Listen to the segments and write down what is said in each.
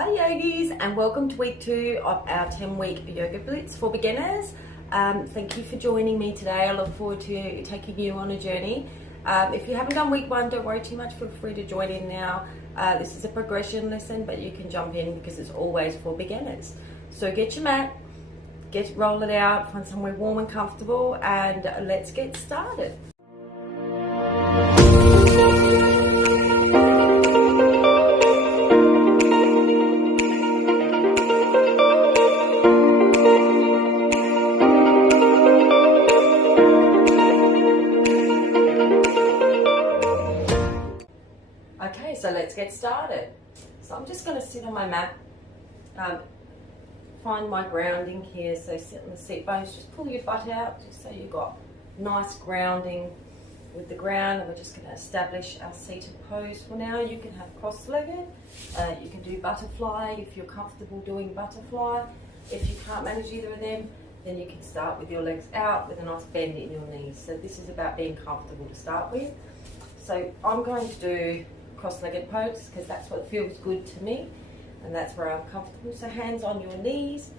Hi yogis, and welcome to week 2 of our 10-week yoga blitz for beginners. Thank you for joining me today. I look forward to taking you on a journey. If you haven't done week 1, don't worry too much, feel free to join in now. This is a progression lesson, but you can jump in because it's always for beginners. So get your mat, roll it out, find somewhere warm and comfortable, and let's get started. Okay, so let's get started. So I'm just going to sit on my mat, find my grounding here. So sit on the seat bones, just pull your butt out just so you've got nice grounding with the ground. And we're just going to establish our seated pose for now. You can have cross-legged, you can do butterfly if you're comfortable doing butterfly. If you can't manage either of them, then you can start with your legs out with a nice bend in your knees. So this is about being comfortable to start with. So I'm going to do cross-legged pose because that's what feels good to me and that's where I'm comfortable. So hands on your knees,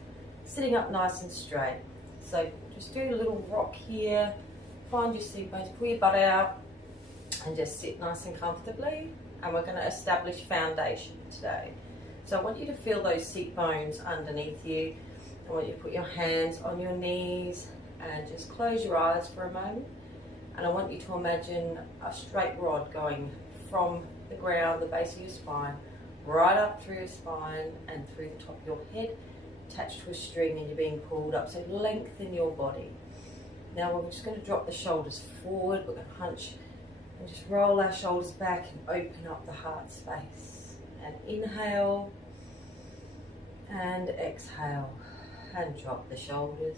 sitting up nice and straight. So just do a little rock here, find your seat bones, pull your butt out and just sit nice and comfortably. And we're going to establish foundation today. So I want you to feel those seat bones underneath you. I want you to put your hands on your knees and just close your eyes for a moment. And I want you to imagine a straight rod going from the ground, the base of your spine, right up through your spine and through the top of your head, attached to a string, and you're being pulled up. So lengthen your body. Now we're just going to drop the shoulders forward. We're going to hunch and just roll our shoulders back and open up the heart space. And inhale and exhale and drop the shoulders,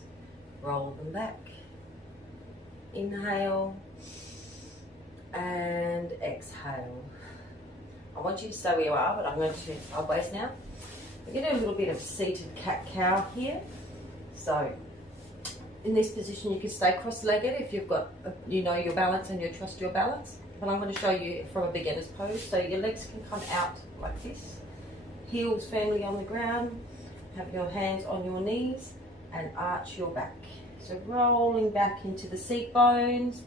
roll them back. Inhale and exhale. I want you to stay where you are, but I'm going to turn sideways now. We're going to do a little bit of seated cat-cow here. So in this position you can stay cross-legged if you've got, you know your balance and you trust your balance. But I'm going to show you from a beginner's pose. So your legs can come out like this. Heels firmly on the ground. Have your hands on your knees and arch your back. So rolling back into the seat bones.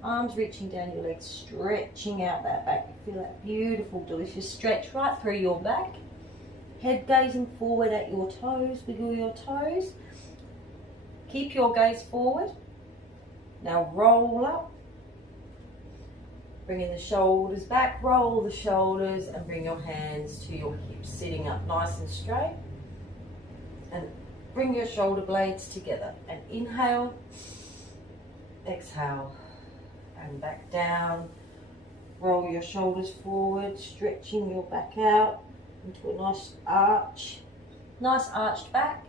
Arms reaching down your legs, stretching out that back. Feel that beautiful, delicious stretch right through your back. Head gazing forward at your toes, wiggle your toes. Keep your gaze forward. Now roll up. Bringing the shoulders back, roll the shoulders and bring your hands to your hips, sitting up nice and straight. And bring your shoulder blades together. And inhale, exhale. And back down, roll your shoulders forward, stretching your back out into a nice arch, nice arched back,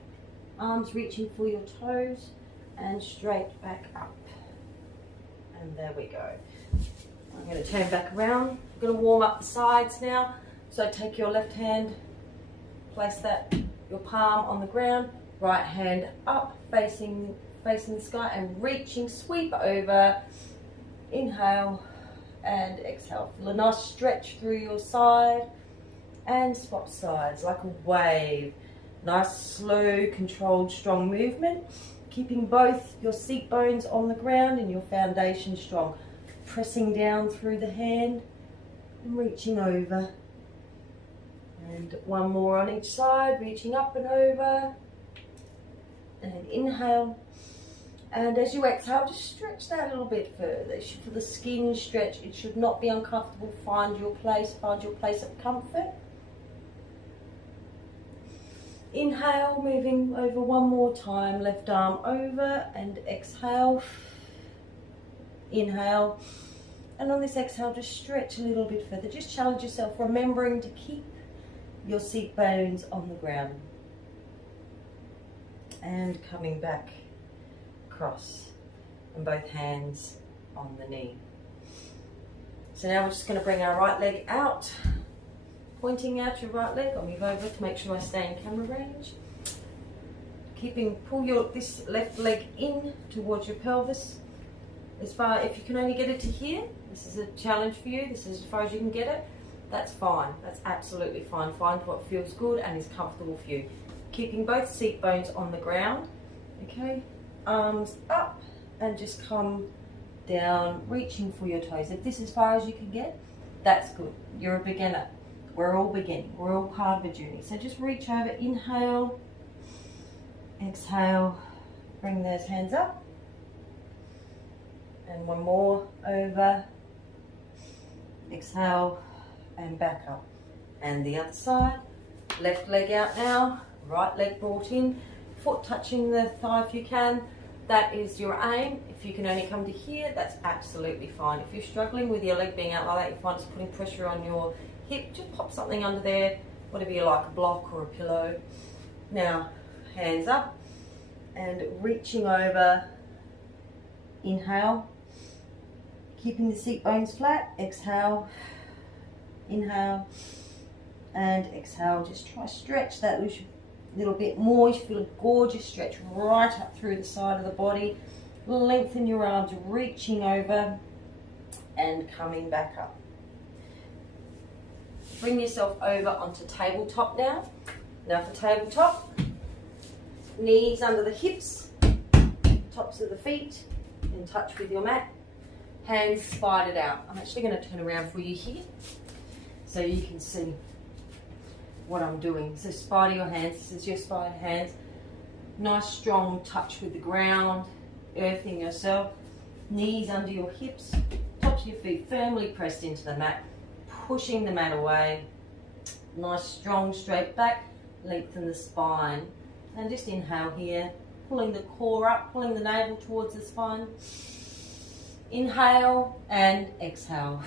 arms reaching for your toes and straight back up. And there we go. I'm going to turn back around. I'm going to warm up the sides now. So take your left hand, place your palm on the ground, right hand up, facing the sky and reaching, sweep over. Inhale and exhale. Feel a nice stretch through your side and swap sides like a wave. Nice, slow, controlled, strong movement. Keeping both your seat bones on the ground and your foundation strong. Pressing down through the hand and reaching over. And one more on each side, reaching up and over. And inhale. And as you exhale, just stretch that a little bit further. For the skin stretch, it should not be uncomfortable. Find your place of comfort. Inhale, moving over one more time. Left arm over and exhale. Inhale. And on this exhale, just stretch a little bit further. Just challenge yourself, remembering to keep your seat bones on the ground. And coming back. Cross and both hands on the knee. So now we're just going to bring our right leg out, pointing out your right leg. I'll move over to make sure I stay in camera range. Pull this left leg in towards your pelvis. As far, if you can only get it to here, this is a challenge for you. This is as far as you can get it. that's fine. That's absolutely fine. Find what feels good and is comfortable for you. Keeping both seat bones on the ground. Okay, arms up and just come down, reaching for your toes. If this is as far as you can get, that's good. You're a beginner. We're all beginning. We're all part of a journey. So just reach over, inhale, exhale, bring those hands up. And one more, over, exhale, and back up. And the other side, left leg out now, right leg brought in, foot touching the thigh if you can. That is your aim. If you can only come to here, that's absolutely fine. If you're struggling with your leg being out like that, you find it's putting pressure on your hip, just pop something under there, whatever you like, a block or a pillow. Now, hands up and reaching over, inhale, keeping the seat bones flat, exhale, inhale, and exhale. Just try to stretch that a little bit more. You feel a gorgeous stretch right up through the side of the body. Lengthen your arms, reaching over and coming back up. Bring yourself over onto tabletop now. Now for tabletop, knees under the hips, tops of the feet in touch with your mat, hands spidered out. I'm actually going to turn around for you here so you can see what I'm doing. So spider your hands, this is your spider hands. Nice strong touch with the ground, earthing yourself. Knees under your hips, tops of your feet firmly pressed into the mat, pushing the mat away. Nice strong straight back, lengthen the spine. And just inhale here, pulling the core up, pulling the navel towards the spine. Inhale and exhale.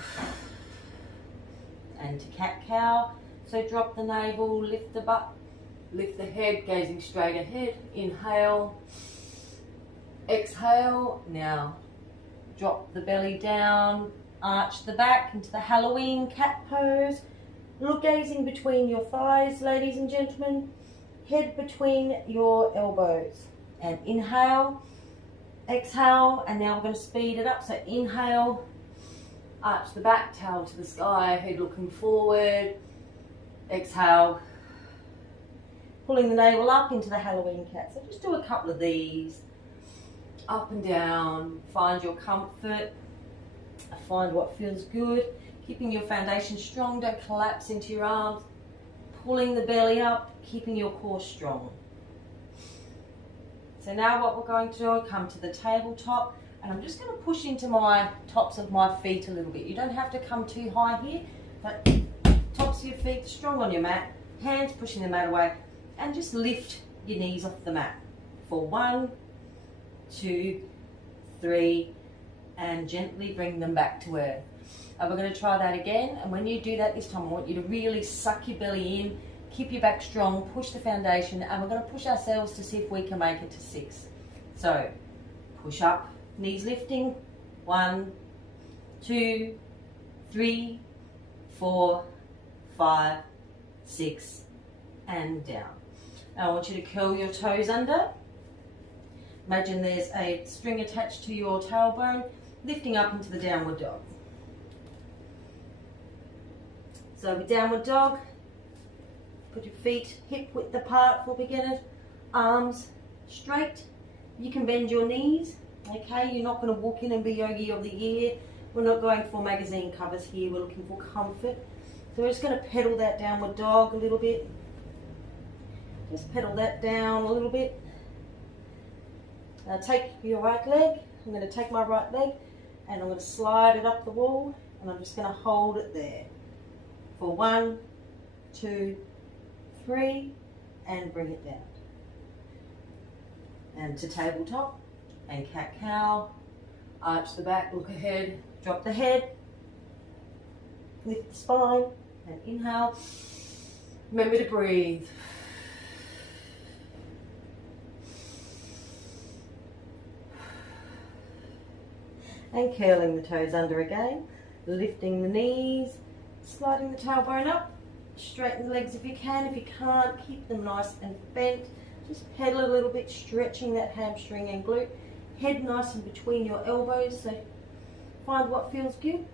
And to cat-cow. So drop the navel, lift the butt, lift the head, gazing straight ahead. Inhale, exhale. Now drop the belly down, arch the back into the Halloween cat pose. Look, gazing between your thighs, ladies and gentlemen. Head between your elbows. And inhale, exhale, and now we're going to speed it up. So inhale, arch the back, tail to the sky, head looking forward. Exhale, pulling the navel up into the Halloween cat. So just do a couple of these, up and down. Find your comfort, find what feels good. Keeping your foundation strong, don't collapse into your arms. Pulling the belly up, keeping your core strong. So now what we're going to do, come to the tabletop, and I'm just going to push into my tops of my feet a little bit. You don't have to come too high here, but tops of your feet strong on your mat, hands pushing the mat away, and just lift your knees off the mat for 1, 2, 3, and gently bring them back to earth. And we're going to try that again, and when you do that this time, I want you to really suck your belly in, keep your back strong, push the foundation, and we're going to push ourselves to see if we can make it to 6. So push up, knees lifting, 1, 2, 3, 4, 5, 6, and down. Now I want you to curl your toes under. Imagine there's a string attached to your tailbone, lifting up into the downward dog. So with downward dog, put your feet hip width apart for beginners, arms straight. You can bend your knees, okay? You're not going to walk in and be Yogi of the Year. We're not going for magazine covers here, we're looking for comfort. So we're just going to pedal that downward dog a little bit. Just pedal that down a little bit. Now take your right leg. I'm going to take my right leg and I'm going to slide it up the wall, and I'm just going to hold it there for 1, 2, 3, and bring it down. And to tabletop and cat-cow. Arch the back, look ahead, drop the head, lift the spine, and inhale. Remember to breathe. And curling the toes under again, lifting the knees, sliding the tailbone up, straighten the legs if you can. If you can't, keep them nice and bent. Just pedal a little bit, stretching that hamstring and glute. Head nice in between your elbows, so find what feels good.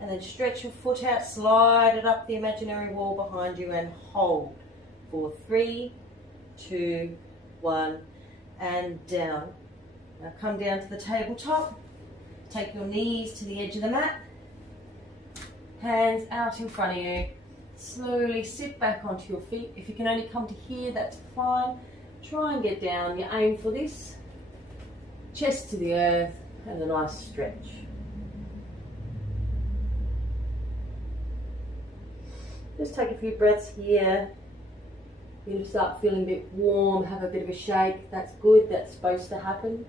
And then stretch your foot out, slide it up the imaginary wall behind you and hold for 3, 2, 1, and down. Now come down to the tabletop, take your knees to the edge of the mat, hands out in front of you, slowly sit back onto your feet. If you can only come to here, that's fine. Try and get down, you aim for this, chest to the earth and a nice stretch. Just take a few breaths here. You'll start feeling a bit warm, have a bit of a shake. That's good, that's supposed to happen.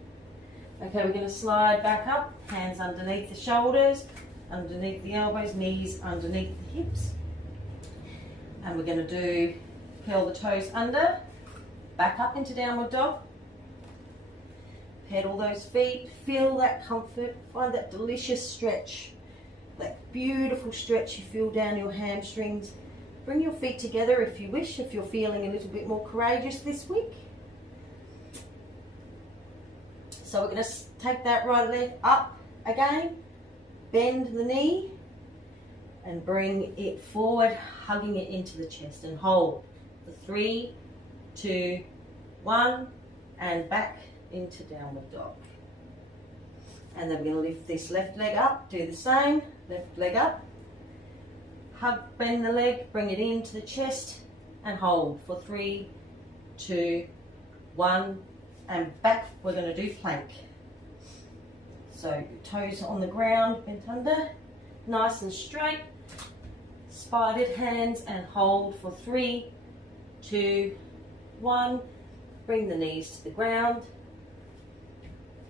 Okay, we're going to slide back up, hands underneath the shoulders, underneath the elbows, knees underneath the hips. And we're going to do curl the toes under, back up into downward dog. Pedal those feet, feel that comfort, find that delicious stretch. That beautiful stretch you feel down your hamstrings. Bring your feet together if you wish, if you're feeling a little bit more courageous this week. So we're going to take that right leg up again, bend the knee and bring it forward, hugging it into the chest and hold for 3, 2, 1 and back into downward dog. And then we're going to lift this left leg up, do the same, left leg up, hug, bend the leg, bring it into the chest and hold for 3, 2, 1 and back. We're going to do plank. So toes on the ground, bent under, nice and straight, spidered hands and hold for 3, 2, 1, bring the knees to the ground.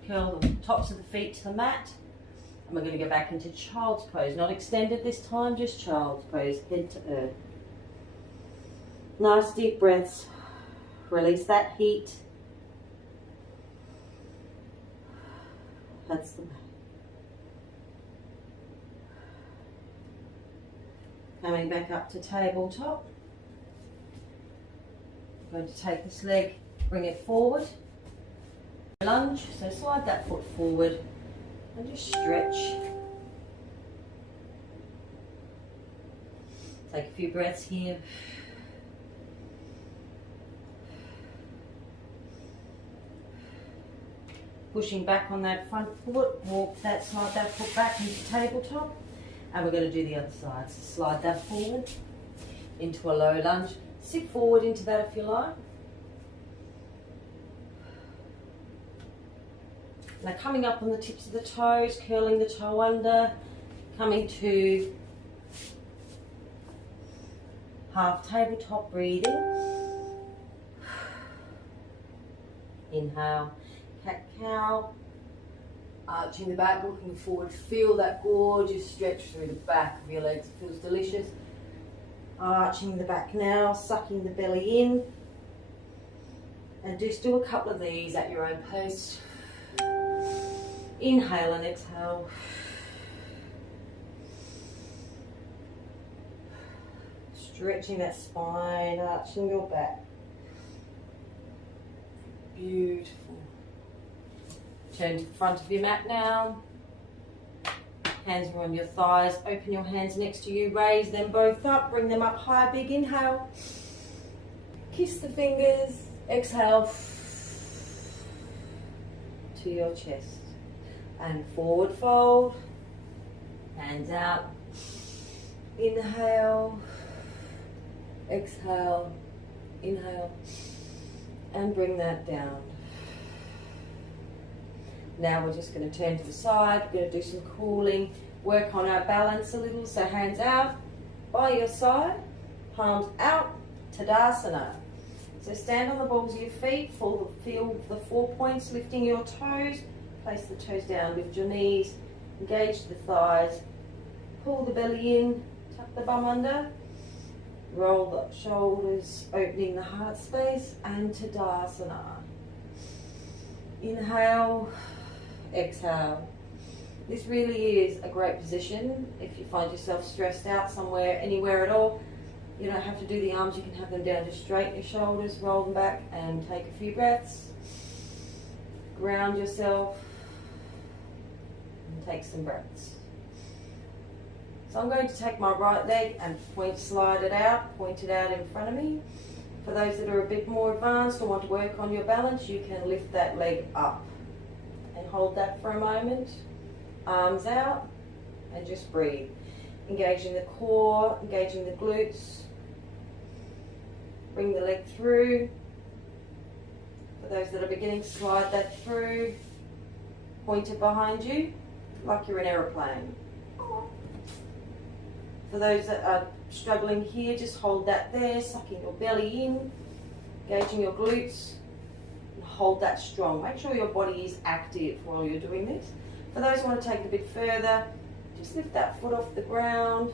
Curl the tops of the feet to the mat. And we're going to go back into child's pose. Not extended this time, just child's pose, head to earth. Nice deep breaths. Release that heat. That's the mat. Coming back up to tabletop. I'm going to take this leg, bring it forward. Lunge, so slide that foot forward and just stretch. Take a few breaths here. Pushing back on that front foot, walk that, slide that foot back into tabletop. And we're going to do the other side. So slide that forward into a low lunge. Sit forward into that if you like. Now coming up on the tips of the toes, curling the toe under, coming to half tabletop breathing. Inhale, cat-cow, arching the back, looking forward. Feel that gorgeous stretch through the back of your legs. It feels delicious. Arching the back now, sucking the belly in. And just do a couple of these at your own pace. Inhale and exhale. Stretching that spine, arching your back. Beautiful. Turn to the front of your mat now. Hands are on your thighs. Open your hands next to you. Raise them both up. Bring them up high. Big inhale. Kiss the fingers. Exhale to your chest. And forward fold. Hands out. Inhale. Exhale. Inhale. And bring that down. Now we're just going to turn to the side. We're going to do some cooling. Work on our balance a little. So hands out by your side. Palms out. Tadasana. So stand on the balls of your feet. Feel the 4 points, lifting your toes. Place the toes down, lift your knees, engage the thighs, pull the belly in, tuck the bum under, roll the shoulders, opening the heart space, and Tadasana. Inhale, exhale. This really is a great position if you find yourself stressed out somewhere, anywhere at all. You don't have to do the arms, you can have them down just straight, your shoulders, roll them back, and take a few breaths. Ground yourself. Take some breaths. So I'm going to take my right leg and slide it out, point it out in front of me. For those that are a bit more advanced or want to work on your balance, you can lift that leg up and hold that for a moment. Arms out and just breathe. Engaging the core, engaging the glutes. Bring the leg through. For those that are beginning, slide that through. Point it behind you like you're an aeroplane. For those that are struggling here, just hold that there, sucking your belly in, engaging your glutes, and hold that strong. Make sure your body is active while you're doing this. For those who want to take it a bit further, just lift that foot off the ground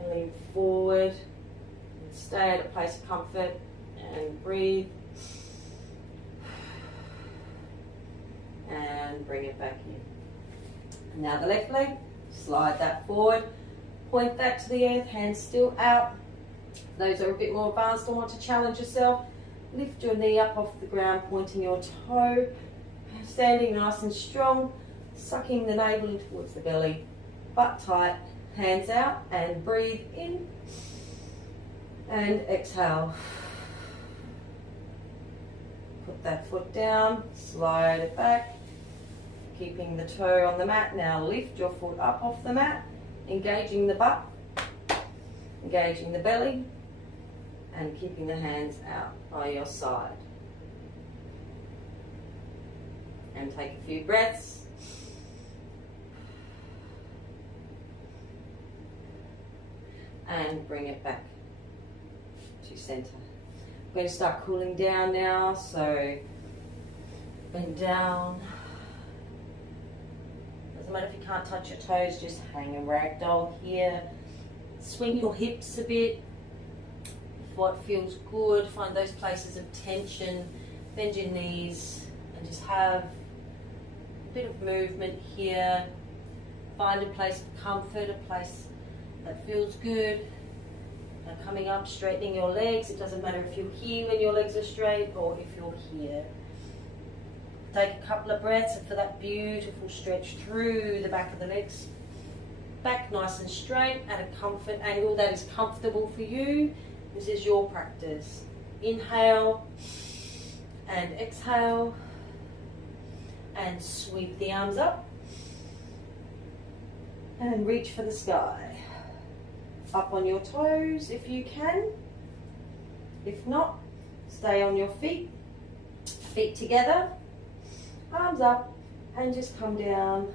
and lean forward. And stay at a place of comfort and breathe. And bring it back in. Now the left leg, slide that forward. Point that to the earth, hands still out. Those that are a bit more advanced and want to challenge yourself, lift your knee up off the ground, pointing your toe, standing nice and strong, sucking the navel in towards the belly, butt tight, hands out, and breathe in and exhale. Put that foot down, slide it back, keeping the toe on the mat. Now lift your foot up off the mat, engaging the butt, engaging the belly, and keeping the hands out by your side. And take a few breaths. And bring it back to center. We're going to start cooling down now, so bend down. Doesn't matter if you can't touch your toes, just hang a ragdoll here. Swing your hips a bit. What feels good, find those places of tension. Bend your knees and just have a bit of movement here. Find a place of comfort, a place that feels good. Now coming up, straightening your legs. It doesn't matter if you're here when your legs are straight or if you're here. Take a couple of breaths for that beautiful stretch through the back of the legs. Back nice and straight at a comfort angle that is comfortable for you. This is your practice. Inhale and exhale and sweep the arms up and reach for the sky. Up on your toes if you can. If not, stay on your feet. Feet together. Arms up and just come down,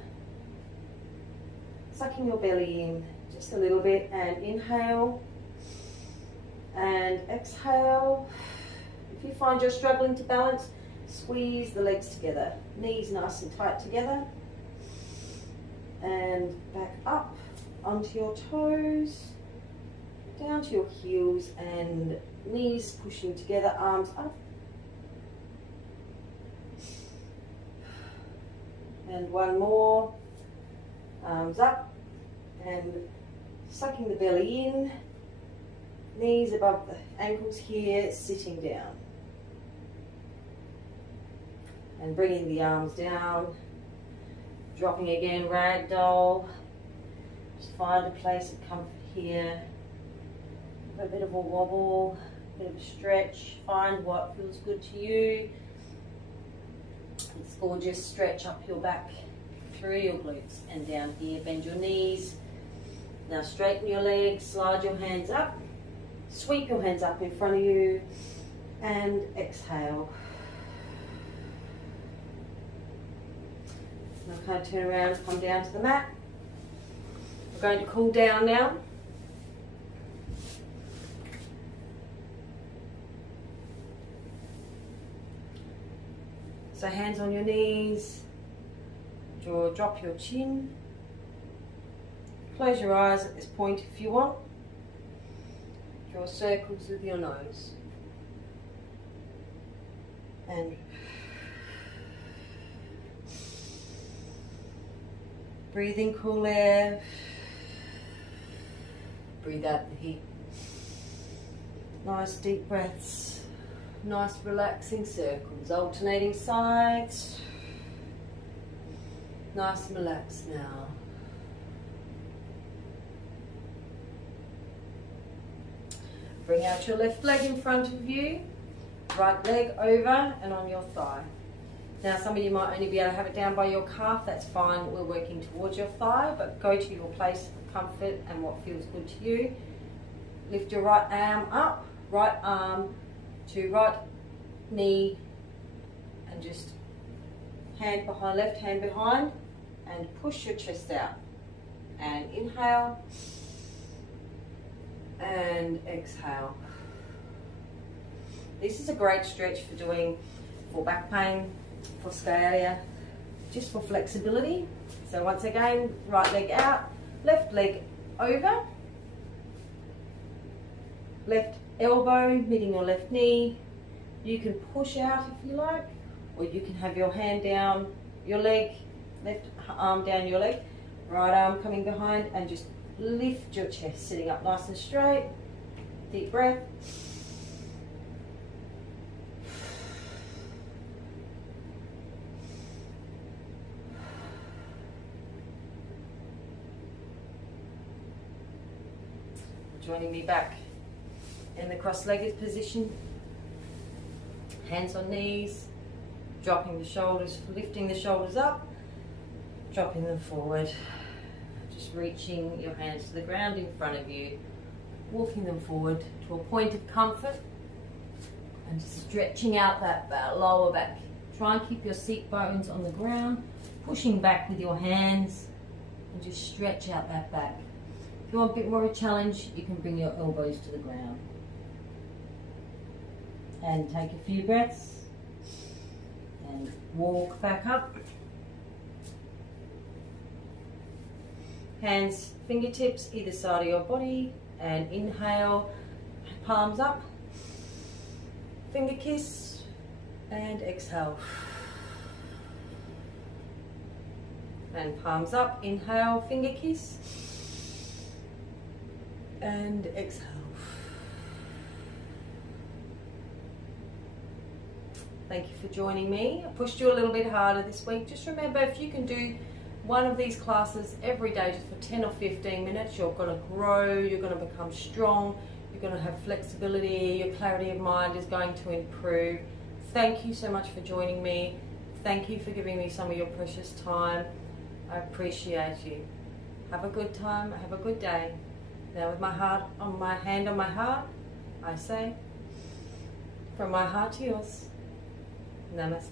sucking your belly in just a little bit, and inhale and exhale. If you find you're struggling to balance, squeeze the legs together, knees nice and tight together, and back up onto your toes, down to your heels, and knees pushing together, arms up. And one more, arms up and sucking the belly in, knees above the ankles here, sitting down. And bringing the arms down, dropping again, ragdoll. Just find a place of comfort here. A bit of a wobble, a bit of a stretch, find what feels good to you. It's gorgeous. Stretch up your back through your glutes and down here. Bend your knees. Now straighten your legs, slide your hands up, sweep your hands up in front of you, and exhale. Now kind of turn around, come down to the mat. We're going to cool down now. So hands on your knees, drop your chin, close your eyes at this point if you want, draw circles with your nose, and breathe in cool air, breathe out the heat. Nice deep breaths. Nice relaxing circles, alternating sides. Nice and relaxed now. Bring out your left leg in front of you, right leg over and on your thigh. Now some of you might only be able to have it down by your calf, that's fine, we're working towards your thigh, but go to your place of comfort and what feels good to you. Lift your right arm up, right arm to right knee, and just hand behind, left hand behind, and push your chest out. And inhale, and exhale. This is a great stretch for doing for back pain, for sciatica, just for flexibility. So once again, right leg out, left leg over, left elbow meeting your left knee. You can push out if you like, or you can have your hand down your leg, left arm down your leg, right arm coming behind, and just lift your chest, sitting up nice and straight. Deep breath. Joining me back in the cross-legged position. Hands on knees, dropping the shoulders, lifting the shoulders up, dropping them forward. Just reaching your hands to the ground in front of you, walking them forward to a point of comfort, and just stretching out that lower back. Try and keep your seat bones on the ground, pushing back with your hands, and just stretch out that back. If you want a bit more of a challenge, you can bring your elbows to the ground. And take a few breaths, and walk back up. Hands, fingertips either side of your body, and inhale, palms up, finger kiss, and exhale. And palms up, inhale, finger kiss, and exhale. Thank you for joining me. I pushed you a little bit harder this week. Just remember, if you can do one of these classes every day just for 10 or 15 minutes, you're going to grow, you're going to become strong, you're going to have flexibility, your clarity of mind is going to improve. Thank you so much for joining me. Thank you for giving me some of your precious time. I appreciate you. Have a good time, have a good day. Now with my hand on my heart, I say, from my heart to yours, namaste.